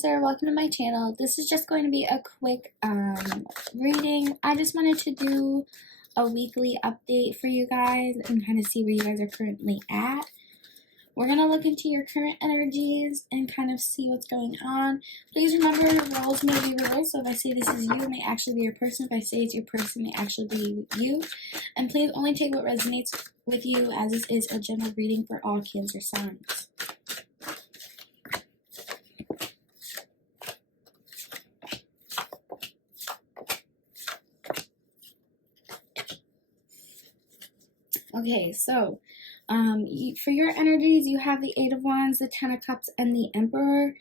Cancer, welcome to my channel. This is just going to be a quick reading. I just wanted to do a weekly update for you guys and kind of see where you guys are currently at. We're going to look into your current energies and kind of see what's going on. Please remember, roles may be reversed, so if I say this is you, it may actually be your person. If I say it's your person, it may actually be you. And please only take what resonates with you, as this is a general reading for all Cancer signs. Okay, so for your energies, you have the Eight of Wands, the Ten of Cups, and the Emperor.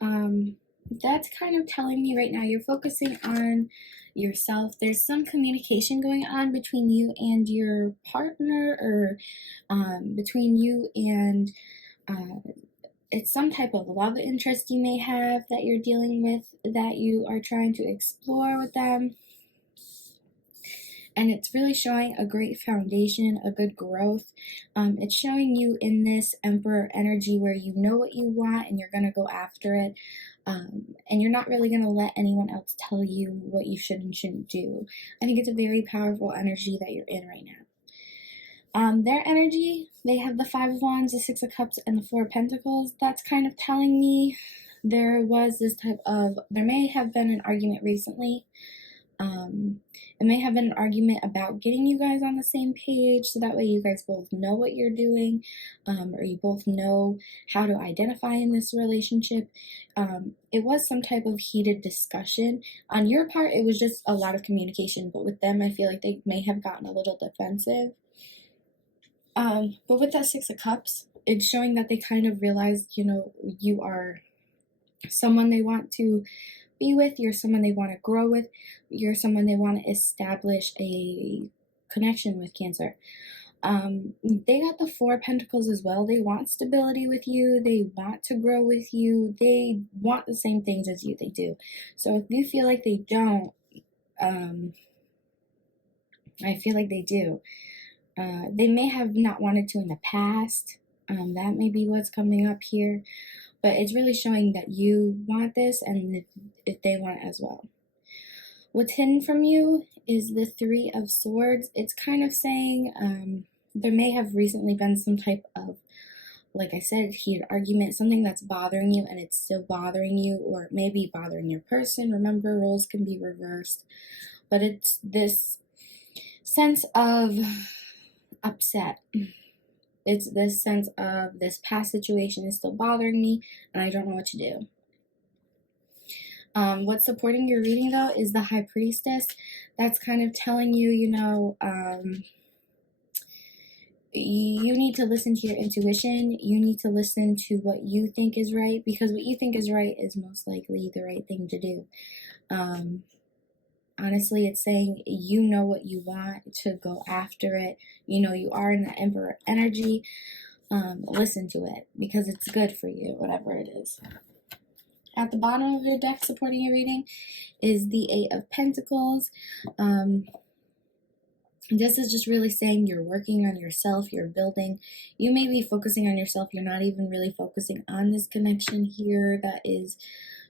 That's kind of telling me right now you're focusing on yourself. There's some communication going on between you and your partner, or between you and it's some type of love interest you may have that you're dealing with, that you are trying to explore with them. And it's really showing a great foundation, a good growth. It's showing you in this Emperor energy where you know what you want and you're going to go after it. And you're not really going to let anyone else tell you what you should and shouldn't do. I think it's a very powerful energy that you're in right now. Their energy, they have the Five of Wands, the Six of Cups, and the Four of Pentacles. That's kind of telling me there may have been an argument recently. It may have been an argument about getting you guys on the same page, so that way you guys both know what you're doing, or you both know how to identify in this relationship. It was some type of heated discussion. On your part, it was just a lot of communication, but with them, I feel like they may have gotten a little defensive. But with that Six of Cups, it's showing that they kind of realized, you are someone they want to be with, you're someone they want to grow with, you're someone they want to establish a connection with, Cancer. They got the Four of Pentacles as well. They want stability with you, they want to grow with you, they want the same things as you, they do. So if you feel like they don't, I feel like they do. They may have not wanted to in the past. That may be what's coming up here. But it's really showing that you want this and if they want it as well. What's hidden from you is the Three of Swords. It's kind of saying there may have recently been some type of, like I said, heated argument, something that's bothering you and it's still bothering you, or it may be bothering your person. Remember, roles can be reversed. But it's this sense of upset. It's this sense of this past situation is still bothering me and I don't know what to do. What's supporting your reading, though, is the High Priestess. That's kind of telling you, you need to listen to your intuition. You need to listen to what you think is right, because what you think is right is most likely the right thing to do. Honestly, it's saying you know what you want, to go after it. You are in the Emperor energy. Listen to it because it's good for you, whatever it is. At the bottom of your deck supporting your reading is the Eight of Pentacles. This is just really saying you're working on yourself, you're building. You may be focusing on yourself. You're not even really focusing on this connection here that is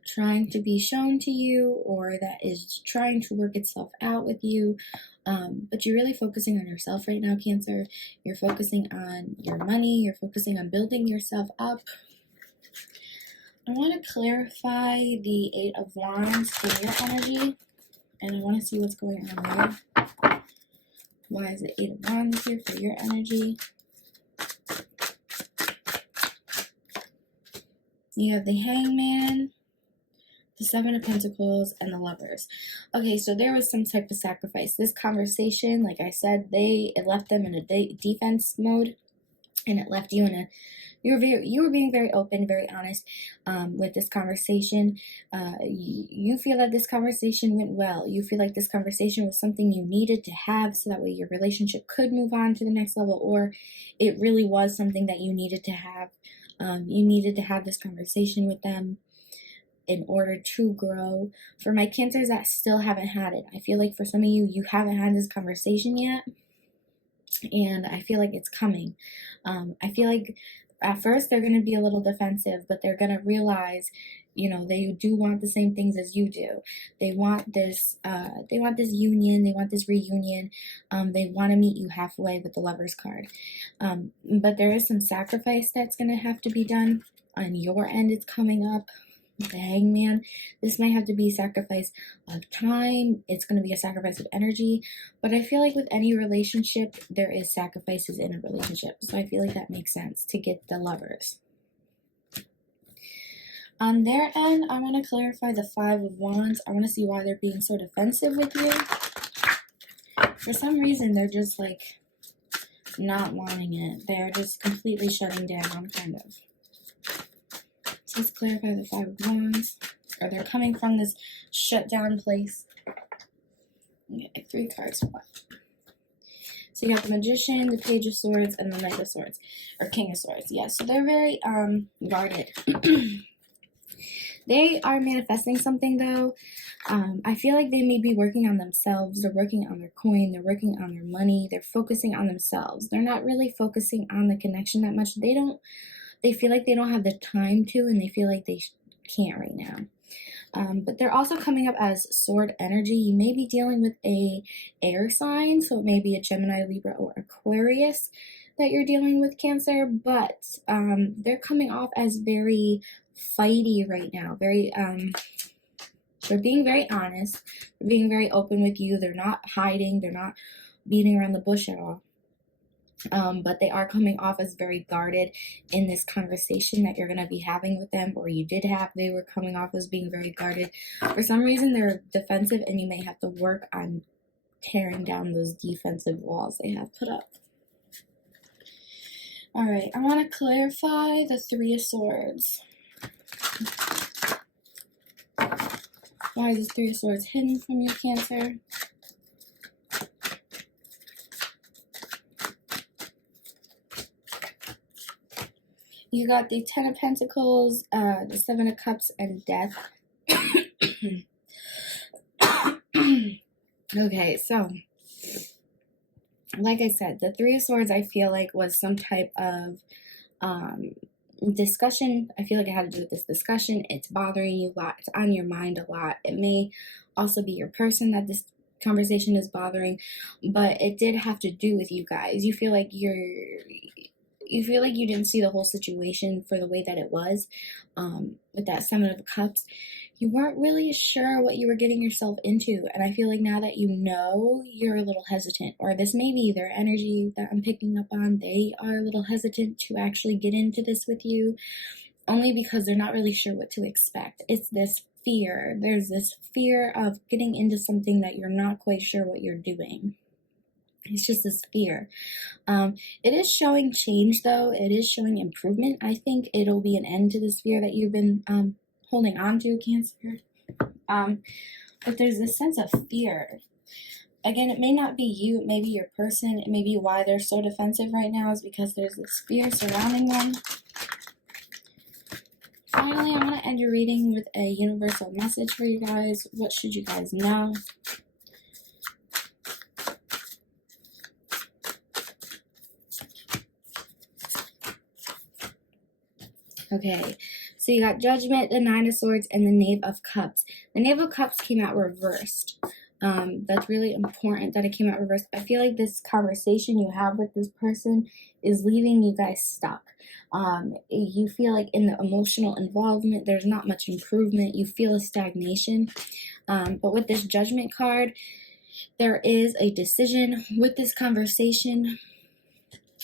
trying to be shown to you, or that is trying to work itself out with you. But you're really focusing on yourself right now, Cancer. You're focusing on your money. You're focusing on building yourself up. I want to clarify the Eight of Wands for your energy, and I want to see what's going on there. Why is the Eight of Wands here for your energy? You have the Hangman, the Seven of Pentacles, and the Lovers. Okay, so there was some type of sacrifice. This conversation, like I said, it left them in a defense mode, and it left you in a, you were being very open, very honest with this conversation. You feel that this conversation went well. You feel like this conversation was something you needed to have, so that way your relationship could move on to the next level, or it really was something that you needed to have. You needed to have this conversation with them in order to grow. For my Cancers that still haven't had it, I feel like for some of you, you haven't had this conversation yet, and I feel like it's coming. I feel like At first they're going to be a little defensive, but they're going to realize, you know, they do want the same things as you do. They want this union, they want this reunion. They want to meet you halfway with the Lover's card. But there is some sacrifice that's going to have to be done on your end. It's coming up. The Hangman. This might have to be a sacrifice of time. It's going to be a sacrifice of energy. But I feel like with any relationship, there is sacrifices in a relationship. So I feel like that makes sense to get the Lovers. On their end, I want to clarify the Five of Wands. I want to see why they're being so defensive with you. For some reason, they're just like not wanting it. They're just completely shutting down, kind of. Let's clarify the Five of Wands. Or they're coming from this shut down place. Okay, 3 cards left. So you got the Magician, the Page of Swords, and the Knight of Swords. Or King of Swords. Yeah, so they're very guarded. They are manifesting something though. I feel like they may be working on themselves. They're working on their coin. They're working on their money. They're focusing on themselves. They're not really focusing on the connection that much. They feel like they don't have the time to, and they feel like they can't right now. But they're also coming up as sword energy. You may be dealing with a air sign, so it may be a Gemini, Libra, or Aquarius that you're dealing with, Cancer. But they're coming off as very fighty right now. They're being very honest. They're being very open with you. They're not hiding. They're not beating around the bush at all. But they are coming off as very guarded in this conversation that you're going to be having with them, or you did have. They were coming off as being very guarded. For some reason, they're defensive, and you may have to work on tearing down those defensive walls they have put up. All right, I want to clarify the Three of Swords. Why is the Three of Swords hidden from you, Cancer? You got the Ten of Pentacles, the Seven of Cups, and Death. Okay, so, like I said, the Three of Swords, I feel like, was some type of discussion. I feel like it had to do with this discussion. It's bothering you a lot. It's on your mind a lot. It may also be your person that this conversation is bothering, but it did have to do with you guys. You feel like you didn't see the whole situation for the way that it was. With that Seven of Cups, you weren't really sure what you were getting yourself into, and I feel like now that you know, you're a little hesitant, or this may be their energy that I'm picking up on. They are a little hesitant to actually get into this with you, only because they're not really sure what to expect. It's this fear. There's this fear of getting into something that you're not quite sure what you're doing. It's just this fear. It is showing change, though. It is showing improvement. I think it'll be an end to this fear that you've been holding on to, Cancer. But there's this sense of fear. Again, it may not be you. It may be your person. It may be why they're so defensive right now is because there's this fear surrounding them. Finally, I'm going to end your reading with a universal message for you guys. What should you guys know? Okay, so you got Judgment, the Nine of Swords, and the Knave of Cups. The Knave of Cups came out reversed. That's really important that it came out reversed. I feel like this conversation you have with this person is leaving you guys stuck. You feel like in the emotional involvement, there's not much improvement. You feel a stagnation. But with this Judgment card, there is a decision with this conversation.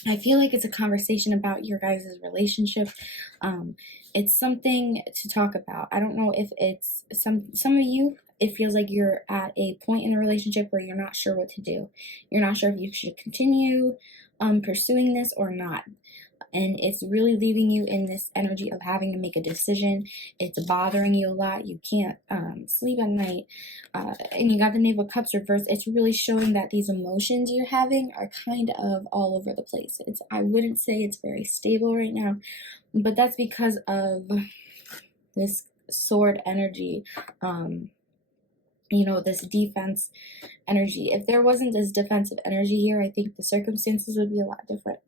I feel like it's a conversation about your guys' relationship. It's something to talk about. I don't know if it's some of you, it feels like you're at a point in a relationship where you're not sure what to do. You're not sure if you should continue pursuing this or not. And it's really leaving you in this energy of having to make a decision. It's bothering you a lot. You can't sleep at night. And you got the Knave of Cups reversed. It's really showing that these emotions you're having are kind of all over the place. I wouldn't say it's very stable right now, but that's because of this sword energy. This defense energy. If there wasn't this defensive energy here, I think the circumstances would be a lot different.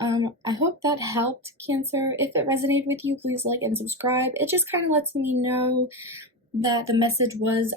I hope that helped, Cancer. If it resonated with you, please like and subscribe. It just kind of lets me know that the message was